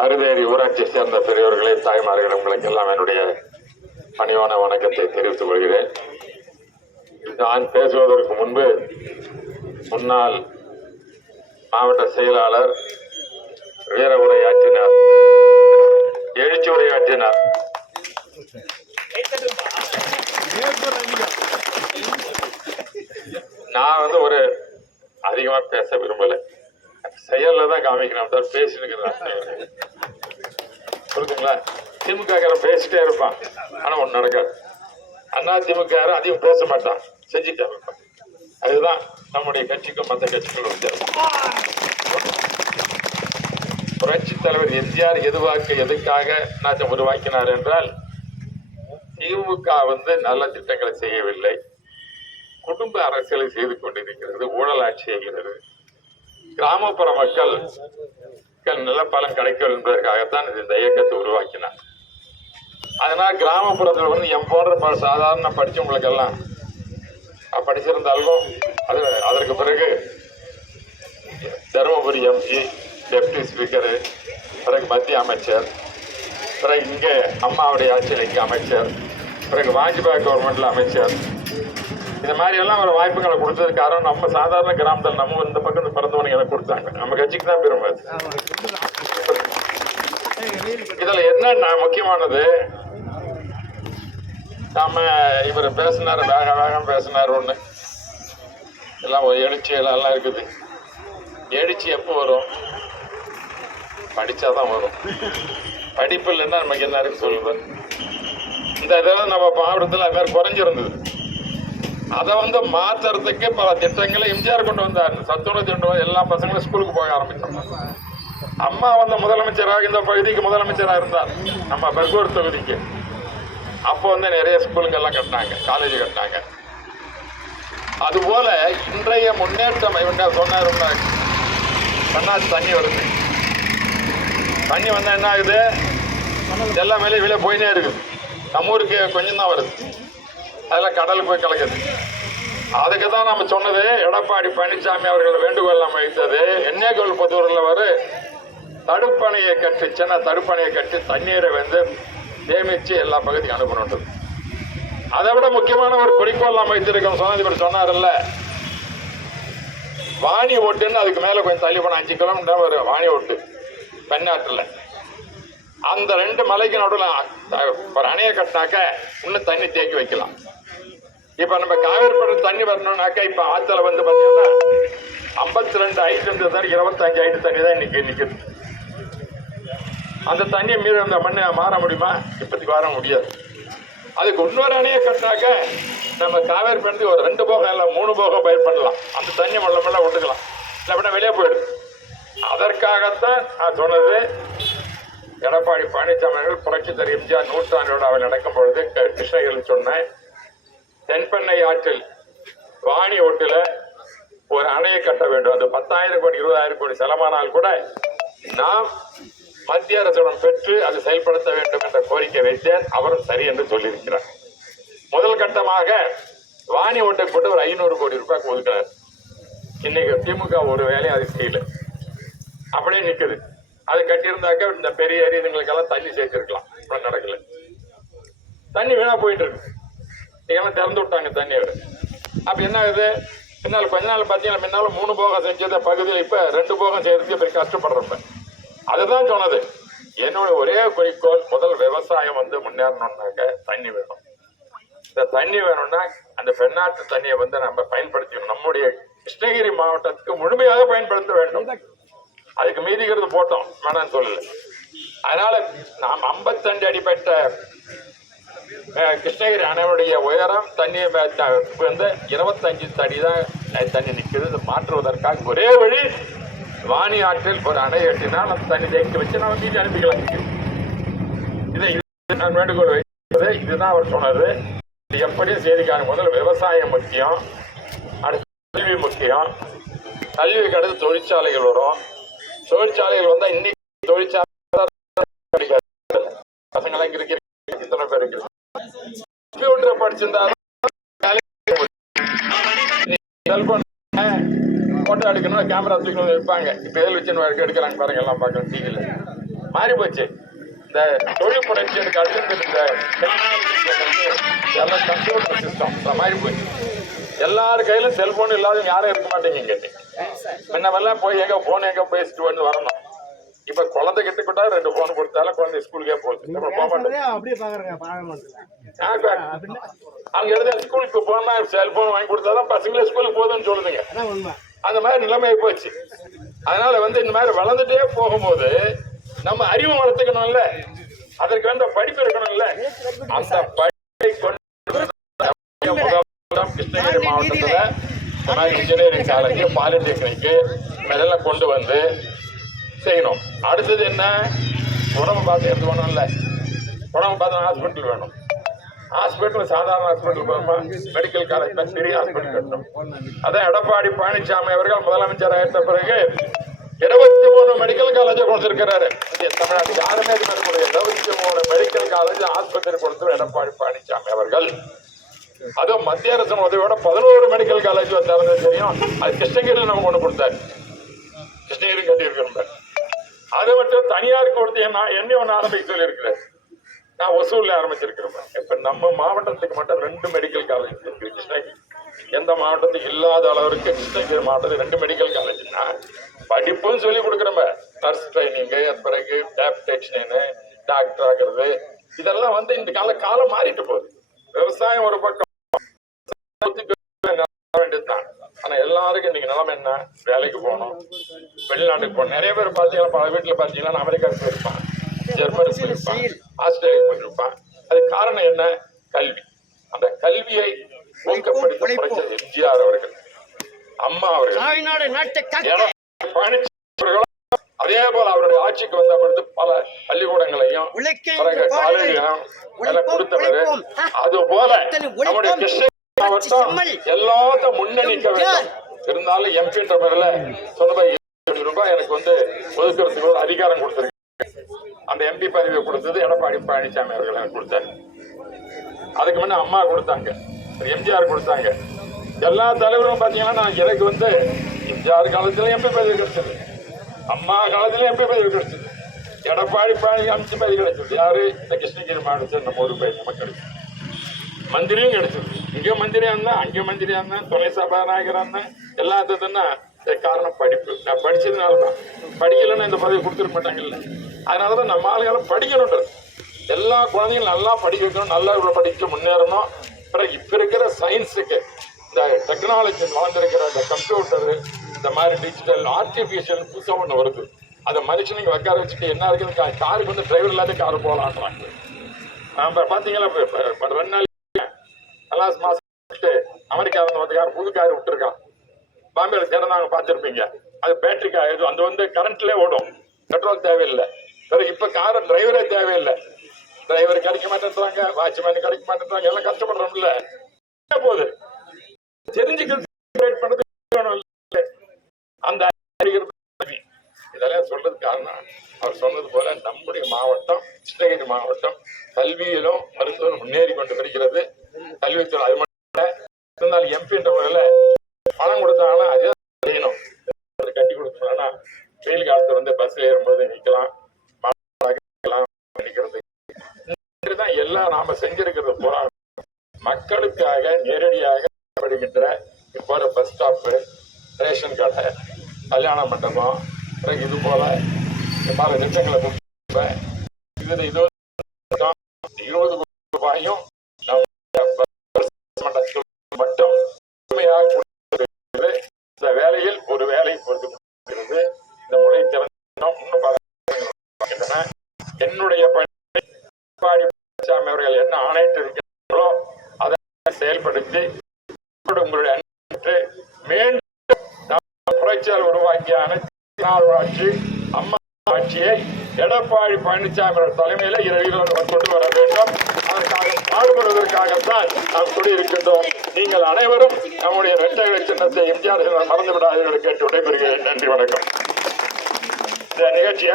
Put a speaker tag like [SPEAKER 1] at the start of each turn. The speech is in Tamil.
[SPEAKER 1] அருதேரி ஊராட்சியை சேர்ந்த பெரியவர்களே தாய்மார்களே உங்களுக்கு எல்லாம் என்னுடைய பணிவான வணக்கத்தை தெரிவித்துக் கொள்கிறேன். நான் பேசுவதற்கு முன்பு முன்னாள் மாவட்ட செயலாளர் வீர உரையாற்றினார் எழுச்சி உரையாற்றினார் நான் வந்து ஒரு அதிகமாக பேச விரும்பலை. செயல்ல தான் காமிக்கணும். சார் பேசினுக்கிறேன். புரியுதுங்களா திமுக பேசிட்டே இருப்பான். ஆனா ஒண்ணு நடக்காது. அண்ணா திமுக அதிகம் பேச மாட்டான். செஞ்சுட்டே இருப்பான். அதுதான் நம்முடைய கட்சிக்கும் மற்ற கட்சிகளும் வித்தியாசம். புரட்சி தலைவர் எம்ஜிஆர் எதுவாக்கு எதுக்காக நாச்சம் உருவாக்கினார் என்றால் திமுக வந்து நல்ல திட்டங்களை செய்யவில்லை. குடும்ப அரசியலை செய்து கொண்டிருக்கிறது. ஊழல் ஆட்சி செய்கிறது கிராமப்புற மக்கள் மக்கள் நல்ல பலன் கிடைக்கும் என்பதற்காகத்தான் இது இந்த இயக்கத்தை உருவாக்கினார். அதனால் கிராமப்புறத்தில் வந்து என் போன்ற சாதாரண படித்தவங்களுக்கெல்லாம் படிச்சிருந்தாலும் அது அதற்கு பிறகு தருமபுரி எம்பி டெப்டி ஸ்பீக்கரு பிறகு மத்திய அமைச்சர் பிறகு இங்கே அம்மாவுடைய ஆட்சியில் இங்கே அமைச்சர் பிறகு வாஜ்பாய் கவர்மெண்டில் அமைச்சர் இது மாதிரி எல்லாம் ஒரு வாய்ப்புகளை கொடுத்தது காரணம் நம்ம சாதாரண கிராமத்தில் நம்ம இந்த பக்கம் பிறந்தவனுக்கு எனக்கு கொடுத்தாங்க. நம்ம கட்சிக்கு தான் பெருமை. இதில் இதுல என்ன முக்கியமானது? நாம இவர் பேசினார் வேக வேகம் பேசினார் ஒண்ணு. எல்லாம் ஒரு எழுச்சி எல்லாம் இருக்குது. எழுச்சி எப்போ வரும்? படிச்சாதான் வரும். படிப்பு இல்லைன்னா நமக்கு என்ன இருக்கு சொல்லுவேன் இந்த இதெல்லாம் நம்ம மாவட்டத்தில் அது மாதிரி குறைஞ்சிருந்தது. அதை வந்து மாத்துறதுக்கு பல திட்டங்களை எம்ஜிஆர் கொண்டு வந்தார். சத்துணவு திட்டம் எல்லா பசங்களும் ஸ்கூலுக்கு போக ஆரம்பித்தாங்க அம்மா வந்து முதலமைச்சராக இந்த பகுதிக்கு முதலமைச்சராக இருந்தார். நம்ம பெர்கூர் தொகுதிக்கு. அப்போ வந்து நிறைய ஸ்கூலுங்கெல்லாம் கட்டினாங்க காலேஜ் கட்டினாங்க. அதுபோல இன்றைய முன்னேற்றம் இவங்க சொன்னார் பண்ணாச்சு தண்ணி வருது. தண்ணி வந்தால் என்ன ஆகுது? எல்லா மேலேயும் வெளியே போயினே இருக்குது. நம்ம ஊருக்கு கொஞ்சம் தான் வருது. அதெல்லாம் கடலுக்கு போய் கலக்குது. அதுக்கு தான் நம்ம சொன்னது எடப்பாடி பழனிசாமி அவர்கள் வேண்டுகோள் நம்ம வைத்தது. எண்ணெய்கோல் புதூரில் வர. தடுப்பணையை கட்டி சின்ன தடுப்பணையை கட்டி தண்ணீரை வந்து சேமித்து எல்லா பகுதிக்கும் அனுப்பணுன்றது அதை விட முக்கியமான ஒரு குறிக்கோள் நம்ம வைத்திருக்கோம். சொன்னது சொன்னார்ல வாணி ஓட்டுன்னு அதுக்கு மேலே கொஞ்சம் தள்ளி போன அஞ்சு கிலோமீட்டர் ஒரு வாணி ஓட்டு. தன்னாட்டில் அந்த ரெண்டு மலைக்கு நடுவில் ஒரு அணையை கட்டினாக்க இன்னும் தண்ணி தேக்கி வைக்கலாம். இப்ப நம்ம காவேரிப்படம் தண்ணி வரணும்னாக்கா இப்ப ஆத்துல வந்து பாத்தீங்கன்னா ஐம்பத்தி ரெண்டு ஹைட் இருந்தது இருபத்தஞ்சு ஹைட் தண்ணி தான் இன்னைக்கு நிக்குது. அந்த தண்ணியை மீறி அந்த மண்ணை மாற முடியுமா? இப்போதைக்கு வர முடியாது. அதுக்கு இன்னொரு அணையை கட்டினாக்க நம்ம காவேரி பண்ணி ஒரு ரெண்டு போகம் இல்லை மூணு போகம் பயிர் பண்ணலாம். அந்த தண்ணி மெல்ல மெல்ல விட்டுக்கலாம் இல்லை அப்படின்னா வெளியே போயிடும் அதற்காகத்தான் நான் சொன்னது எடப்பாடி பழனிசாமி அவர்கள் புரட்சி தரு எம்ஜிஆர் நூற்றாண்டோடு அவள் நடக்கும் பொழுது கிருஷ்ணகிரியில் சொன்னேன். தென்பெண்ணை ஆற்றில் வாணி ஓட்டுல ஒரு அணையை கட்ட வேண்டும். அது பத்தாயிரம் கோடி இருபதாயிரம் கோடி செலவானால் கூட நாம் மத்திய அரசுடன் பெற்று அது செயல்படுத்த வேண்டும் என்ற கோரிக்கை வைத்தேன். அவரும் சரி என்று சொல்லியிருக்கிறார். முதல் கட்டமாக வாணி ஓட்டுக்கு போட்டு ஒரு ஐநூறு கோடி ரூபாய் ஒதுக்கினார். இன்னைக்கு திமுக ஒரு வேலையும் அது செய்யல அப்படியே நிற்குது அது கட்டியிருந்தாக்க இந்த பெரிய ஏரி இதுங்களுக்கெல்லாம் தண்ணி சேர்த்துருக்கலாம். நடக்கல. தண்ணி வீணா போயிட்டு இருக்கு. இதெல்லாம் திறந்து விட்டாங்க தண்ணியை. அப்போ என்ன ஆகுது பின்னால் கொஞ்ச நாள் பார்த்தீங்கன்னா முன்னால மூணு போகம் செஞ்சத பகுதியில் இப்போ ரெண்டு போகம் செய்யறதுக்கு இப்ப கஷ்டப்படுறப்ப. அதுதான் சொன்னது. என்னோட ஒரே குறிக்கோள் முதல் விவசாயம் வந்து முன்னேறணும்னாக்க தண்ணி வேணும். இந்த தண்ணி வேணும்னா அந்த பெண்ணாட்டு தண்ணியை வந்து நம்ம பயன்படுத்திக்கணும். நம்முடைய கிருஷ்ணகிரி மாவட்டத்துக்கு முழுமையாக பயன்படுத்த வேண்டும். அதுக்கு மீதிக்கிறது போட்டோம். வேணாம் சொல்லல. அதனால நாம் ஐம்பத்தஞ்சு அடிப்பட்ட கிருஷ்ணகிரி அணையுடைய உயரம் தண்ணி வந்து இருபத்தஞ்சு தடி தான் தண்ணி நிற்குது இதை மாற்றுவதற்காக ஒரே வழி வாணி ஆற்றில் ஒரு அணை கட்டினால் அந்த தண்ணி தேக்கி வச்சு நம்ம மீதி அனுப்பிக்கலாம். இதை இது நான் வேண்டுகோள் வைக்கிறது இதுதான் அவர் சொன்னது. இது எப்படியும் செய்திக்கான முதல்ல விவசாயம் முக்கியம். அடுத்து கல்வி முக்கியம். கல்விக்கு அடுத்து தொழிற்சாலைகள் வரும். தொழிற்சாலைகள் வந்தால் இன்னைக்கு தொழிற்சாலை பசங்களாம் இங்க இருக்கிற இத்தனை பேர் இருக்கு கம்ப்யூட்டர் படிச்சிருந்தா செல்போன் போட்டோ எடுக்கணும் கேமரா தூக்கணும் இருப்பாங்க இப்ப எதில் வச்சு எடுக்கிறாங்க பாருங்க எல்லாம் பார்க்கணும் டிவியில் மாறி போச்சு. இந்த தொழில் புரட்சி எனக்கு அடுத்து இந்த எல்லாம் கம்ப்யூட்டர் சிஸ்டம் மாறி போச்சு. எல்லார் கையிலும் செல்போன் இல்லாத யாரும் இருக்க மாட்டீங்க இங்க. முன்னவெல்லாம் போய் எங்க போன் எங்க பேசிட்டு வந்து வரணும். இப்ப குழந்தை கிட்ட கூட ரெண்டு போன் கொடுத்தாலும் குழந்தை ஸ்கூலுக்கே போகுது. அங்க எழுத ஸ்கூலுக்கு போனா செல்போன் வாங்கி கொடுத்தாதான் பசங்களே ஸ்கூலுக்கு போகுதுன்னு சொல்லுதுங்க. அந்த மாதிரி நிலைமை போச்சு. அதனால வந்து இந்த மாதிரி வளர்ந்துட்டே போகும்போது நம்ம அறிவு வளர்த்துக்கணும்ல. அதற்கு வேண்ட படிப்பு இருக்கணும்ல. அந்த படிப்பை கொண்டு கிருஷ்ணகிரி மாவட்டத்துல இன்ஜினியரிங் காலேஜ் பாலிடெக்னிக் இதெல்லாம் கொண்டு வந்து செய்யணும். அடுத்தது என்ன? உடம்பு பார்த்து எடுத்து வேணும்ல உடம்பு பார்த்து ஹாஸ்பிட்டல் வேணும். ஹாஸ்பிட்டல் சாதாரண ஹாஸ்பிட்டல் போகணுமா மெடிக்கல் காலேஜ் தான் பெரிய ஹாஸ்பிட்டல் கட்டணும் அதான் எடப்பாடி பழனிசாமி அவர்கள் முதலமைச்சர் ஆயிட்ட பிறகு இருபத்தி மூணு மெடிக்கல் காலேஜ் கொடுத்திருக்கிறாரு. இது யாருமே இருபத்தி மூணு மெடிக்கல் காலேஜ் ஆஸ்பத்திரி கொடுத்து எடப்பாடி பழனிசாமி அவர்கள். அதுவும் மத்திய அரசு உதவியோட பதினோரு மெடிக்கல் காலேஜ் திறந்தது தெரியும். அது கிருஷ்ணகிரியில் நம்ம கொண்டு கொடுத்தாரு. கிருஷ்ணகிரி கட்டியிருக்கிறோம். அது மட்டும் தனியார் கொடுத்து நான் என்ன ஒன்று ஆரம்பிக்க சொல்லியிருக்கிறேன் நான் ஒசூர்ல ஆரம்பிச்சிருக்கிறேன். இப்ப நம்ம மாவட்டத்துக்கு மட்டும் ரெண்டு மெடிக்கல் காலேஜ் இருக்கு. கிருஷ்ணகிரி. எந்த மாவட்டத்துக்கு இல்லாத அளவிற்கு கிருஷ்ணகிரி மாவட்டத்தில் ரெண்டு மெடிக்கல் காலேஜ்னா படிப்பும் சொல்லி கொடுக்குறோம் நர்ஸ் ட்ரைனிங்கு பிறகு டேப் டெக்ஷனு டாக்டர் ஆகிறது இதெல்லாம் வந்து இந்த கால காலம் மாறிட்டு போகுது. விவசாயம் ஒரு பக்கம். வேண்டியதுதான். ஆனா எல்லாருக்கும் இன்னைக்கு நிலைமை என்ன? வேலைக்கு போகணும். வெளிநாட்டுக்கு போகணும் நிறைய பேர் பாத்தீங்கன்னா பல வீட்டுல பாத்தீங்கன்னா அமெரிக்காவுக்கு போயிருப்பான். ஜெர்மனி போயிருப்பான். ஆஸ்திரேலியா போயிருப்பான். அது காரணம் என்ன? கல்வி. அந்த கல்வியை ஊக்கப்படுத்த புரட்சி எம்ஜிஆர் அவர்கள் அம்மா அவர்கள் அதே போல அவருடைய ஆட்சிக்கு வந்த பொழுது பல பள்ளிக்கூடங்களையும் காலேஜையும் கொடுத்தவர். அது போல நம்முடைய. கிருஷ்ணகிரி மாவட்டம். எல்லாத்தையும் முன்னணிக்க வேண்டும். இருந்தாலும் எம்பின்ற பேர்ல சொன்னதை கோடி ரூபாய் எனக்கு வந்து ஒதுக்கிறதுக்கு ஒரு அதிகாரம் கொடுத்துருக்கு. அந்த எம்பி பதவியை கொடுத்தது எடப்பாடி பழனிசாமி அவர்கள் எனக்கு கொடுத்தாரு. அதுக்கு முன்ன அம்மா கொடுத்தாங்க. எம்ஜிஆர் கொடுத்தாங்க. எல்லா தலைவரும் பாத்தீங்கன்னா நான் எனக்கு வந்து எம்ஜிஆர் காலத்துல எம்பி பதவி கிடைச்சது. அம்மா காலத்துல எம்பி பதவி கிடைச்சது. எடப்பாடி பழனிசாமி பதவி கிடைச்சது. யாரு? இந்த கிருஷ்ணகிரி மாவட்டத்தில் நம்ம ஒரு பதவி நமக்கு கிடைச்சது. மந்திரியும் கிடைச்சது. இங்க மந்திரியா இருந்தேன் அங்கே மந்திரியா இருந்தேன் துணை சபாநாயகரா இருந்தேன் எல்லாத்துக்குன்னா காரணம் படிப்பு. நான் படிச்சதுனால தான் படிக்கலைன்னா இந்த பதவி கொடுத்துருக்க மாட்டாங்கல்ல அதனாலதான் நம்ம ஆளுகளை படிக்கணுன்றது எல்லா குழந்தைங்களும் நல்லா படிக்க வைக்கணும் நல்லா இவ்வளோ படிக்க முன்னேறணும். பிறகு இப்போ இருக்கிற சயின்ஸுக்கு இந்த டெக்னாலஜி வளர்ந்துருக்கிற இந்த கம்ப்யூட்டர் இந்த மாதிரி டிஜிட்டல் ஆர்டிஃபிஷியல் புதுசாக ஒன்று வருது. அதை மனுஷனுக்கு உட்கார வச்சுட்டு என்ன இருக்குது காருக்கு வந்து டிரைவர் இல்லாத கார் போகலான்றாங்க. நம்ம பார்த்தீங்களா ரெண்டு நாள் கலாஸ் மாசம் அமெரிக்கா வந்து கார் புது கார் விட்டுருக்கான். பாம்பேல திறந்தாங்க பார்த்துருப்பீங்க. அது பேட்டரி கார் இது அந்த வந்து கரண்ட்லேயே ஓடும். பெட்ரோல் தேவையில்லை. சரி இப்ப கார டிரைவரே தேவையில்லை. டிரைவர் கிடைக்க மாட்டேன்றாங்க வாட்ச்மேன் கிடைக்க மாட்டேன்றாங்க எல்லாம் கஷ்டப்படுறோம்ல. போகுது? தெரிஞ்சுக்கிறது create அந்த இதெல்லாம் சொல்றது காரணம். அவர் சொன்னது போல நம்முடைய மாவட்டம் கிருஷ்ணகிரி மாவட்டம் கல்வியிலும் மருத்துவம் முன்னேறி கொண்டு வருகிறது. கல்வித்துறை அது மட்டும் இல்ல, இருந்தாலும் எம்பி என்ற முறையில் பணம் கொடுத்தாங்கன்னா அதே செய்யணும். அது கட்டி கொடுத்தோம்னா வெயில் காலத்துல வந்து பஸ்ஸில் ஏறும்போது நிக்கலாம். நிக்கலாம் நிக்கிறது எல்லாம் நாம செஞ்சிருக்கிறது பூரா மக்களுக்காக நேரடியாக படுகின்ற இப்போ பஸ் ஸ்டாப்பு ரேஷன் கடை கல்யாண மண்டபம் பிறகு இது போல பல திட்டங்களை கொடுத்து இது இது இருபது கோடி ரூபாயும் மட்டும் என்னுடைய பணி எடப்பாடி பழனிசாமி அவர்கள் என்ன ஆணையிட்டு இருக்கிறார்களோ அதை செயல்படுத்தி உங்களுடைய அன்பு மீண்டும் புரட்சியால் உருவாக்கிய அனைத்து ஆட்சி அம்மா ஆட்சியை எடப்பாடி பழனிசாமி அவர்கள் தலைமையில இரவில் கொண்டு வர வேண்டும். அதற்காக பாடுபடுவதற்காகத்தான் நாம் கூடியிருக்கின்றோம். நீங்கள் அனைவரும் நம்முடைய இரட்டை சின்னத்தை எம்ஜிஆர் மறந்து விடாதீர்கள் கேட்டு விடைபெறுகிறேன். நன்றி வணக்கம். இந்த நிகழ்ச்சி